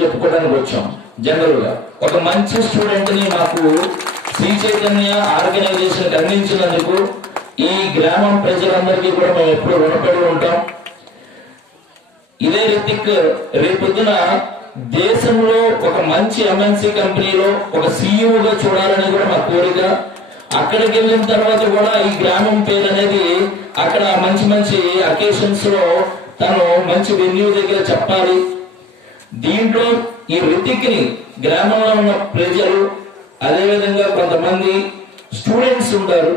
చెప్పుకోవడానికి వచ్చాం. జనరల్ గా ఒక మంచి స్టూడెంట్ ని మాకు శ్రీ చైతన్య ఆర్గనైజేషన్ అందించినందుకు ఈ గ్రామం ప్రజలందరికీ కూడా మేము ఎప్పుడు రుణపడి ఉంటాం. ఇదే రితిక్ రేపొద్దున దేశంలో ఒక మంచి ఎంఎన్సీ కంపెనీలో ఒక సీఈఓగా చూడాలని కూడా మా కోరిక. అక్కడికి వెళ్ళిన తర్వాత కూడా ఈ గ్రామం పేరు అనేది అక్కడ మంచి మంచి అకేషన్స్ లో తను మంచి వెన్యూ దగ్గర చెప్పాలి. దీంట్లో ఈ రితిక్ ని గ్రామంలో ఉన్న ప్రజలు, అదేవిధంగా కొంతమంది స్టూడెంట్స్ ఉంటారు.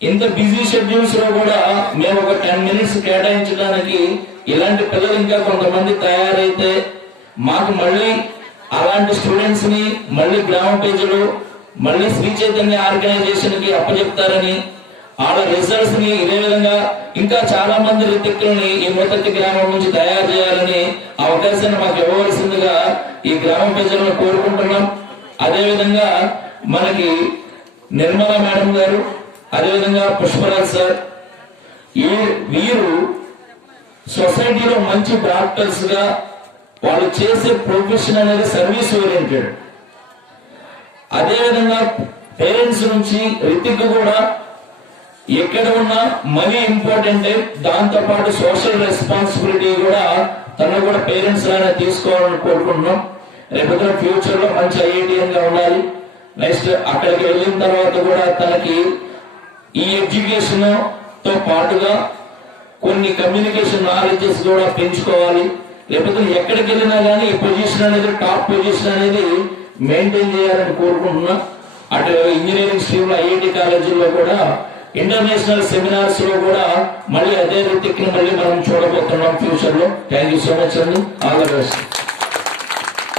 ఇంత బిజీ షెడ్యూల్స్ లో కూడా మేము ఒక 10 minutes కేటాయించడానికి ఇలాంటి పిల్లలు ఇంకా కొంతమంది తయారైతే మాకు మళ్ళీ అలాంటి స్టూడెంట్స్ ని మళ్ళీ గ్రామ ప్రజలు మళ్ళీ శ్రీ చైతన్య ఆర్గనైజేషన్ కి అప్పచెప్తారని, వాళ్ళ రిజల్ట్స్ ని ఇదే విధంగా ఇంకా చాలా మంది రితిక్కులని ఈ మొదటి గ్రామం నుంచి తయారు చేయాలని అవకాశాన్ని మాకు ఇవ్వవలసిందిగా ఈ గ్రామ ప్రజలను కోరుకుంటున్నాం. అదేవిధంగా మనకి నిర్మలా మేడం గారు, అదేవిధంగా పుష్పరాజ్ సార్, వీరు సొసైటీలో మంచి డాక్టర్స్ గా వాళ్ళు చేసే ప్రొఫెషన్ అనేది సర్వీస్ ఓరియంటెడ్. అదేవిధంగా పేరెంట్స్ నుంచి రితిక్ కూడా ఎక్కడ ఉన్నా మనీ ఇంపార్టెంట్, దాంతో పాటు సోషల్ రెస్పాన్సిబిలిటీ కూడా తను కూడా పేరెంట్స్ లాగా తీసుకోవాలని కోరుకుంటున్నాం. రేపు ఫ్యూచర్ లో మంచి ఐఐటిఎన్ గా ఉండాలి. నెక్స్ట్ అక్కడికి వెళ్ళిన తర్వాత కూడా తనకి ఈ ఎడ్యుకేషన్ తో పాటుగా కొన్ని కమ్యూనికేషన్ నాలెడ్జెస్ కూడా పెంచుకోవాలి. లేకపోతే ఎక్కడికి వెళ్ళినా కానీ ఈ పొజిషన్ అనేది టాప్ పొజిషన్ అనేది మెయింటైన్ చేయాలని కోరుకుంటున్నా. అటు ఇంజనీరింగ్ స్ట్రీమ్ లో ఐఐటి కాలేజీల్లో కూడా ఇంటర్నేషనల్ సెమినార్స్ లో కూడా మళ్ళీ అదే రితిక్ ని మళ్ళీ మనం చూడబోతున్నాం ఫ్యూచర్ లో. థ్యాంక్ యూ సో మచ్ అండి. All the best.